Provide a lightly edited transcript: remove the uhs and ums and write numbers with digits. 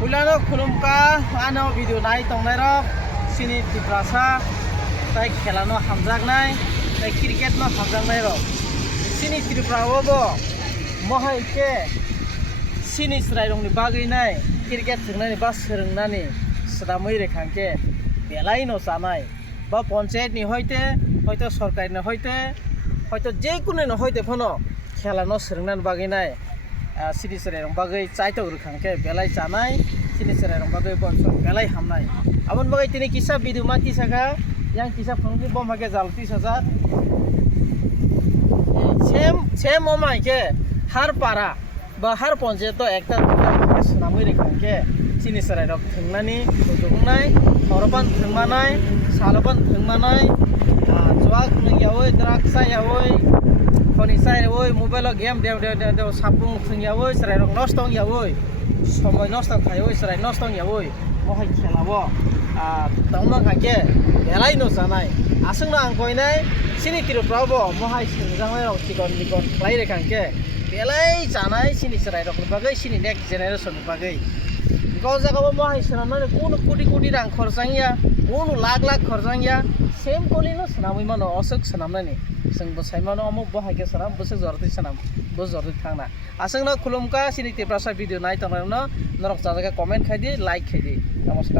Ulano khulumka ano video nai tongnai rok sini tiprasa tai khela no hamjaknai tai cricket no hamjaknai rok sini triprawo bo mohai ke sini srai rong ni bagui nai cricket thungnai ba srungnani sramui rekhangke belai no sanai ba panchayat ni hoyto sorkar ni hoyto je kuno no hoyte phono khela no srungnan bagui nai sini srai rong bagui chaito rekhangke belai chanai sini srai rong bagui bonsor belai hamnai abon bagai tini kisa video mati saka yang kisa phangni bom hage jalti sajak same omai ke har para ba har panchayat to ekta sunamui rekhangke sini srai rok thungnani thugungnai horoban thungmanai saloban thungmanai juak nungyawoi draksa yawoi khoni sai oi mobile game dew sapung thungyawoi srai rok nostong yawoi সময় নষ্ট খাই ওই সরাই নষ্ট ওই মহাই খেলাবো তংমা খাকে বেলাই ন জানাই আসং না আং কইনাই সিনি তিরুপ্রাবো মহাই সিনজাংলাই রক চিকন নিকন খাই রেখাংকে বেলাই জানাই সিনি সরাই রক বাগৈ সিনি নেক্সট জেনারেশন বাগৈ গাव জাগাबो মহাই সনাमनानै কোন কোটি কোটি রাं খরচাंया কোন লাখ লাখ খরচাंया सेम कलिनो सनामै मानो असक सनामनानै जोंबो साइमानो अमु बहायके सनाम बसे जरति सनाम बस जरति थांना आसंना खुलुमका सिनि तिप्रासा भिडियो नाय तनानो नरक जाजागा कमेन्ट खाइदि लाइक खाइदि नमस्कार।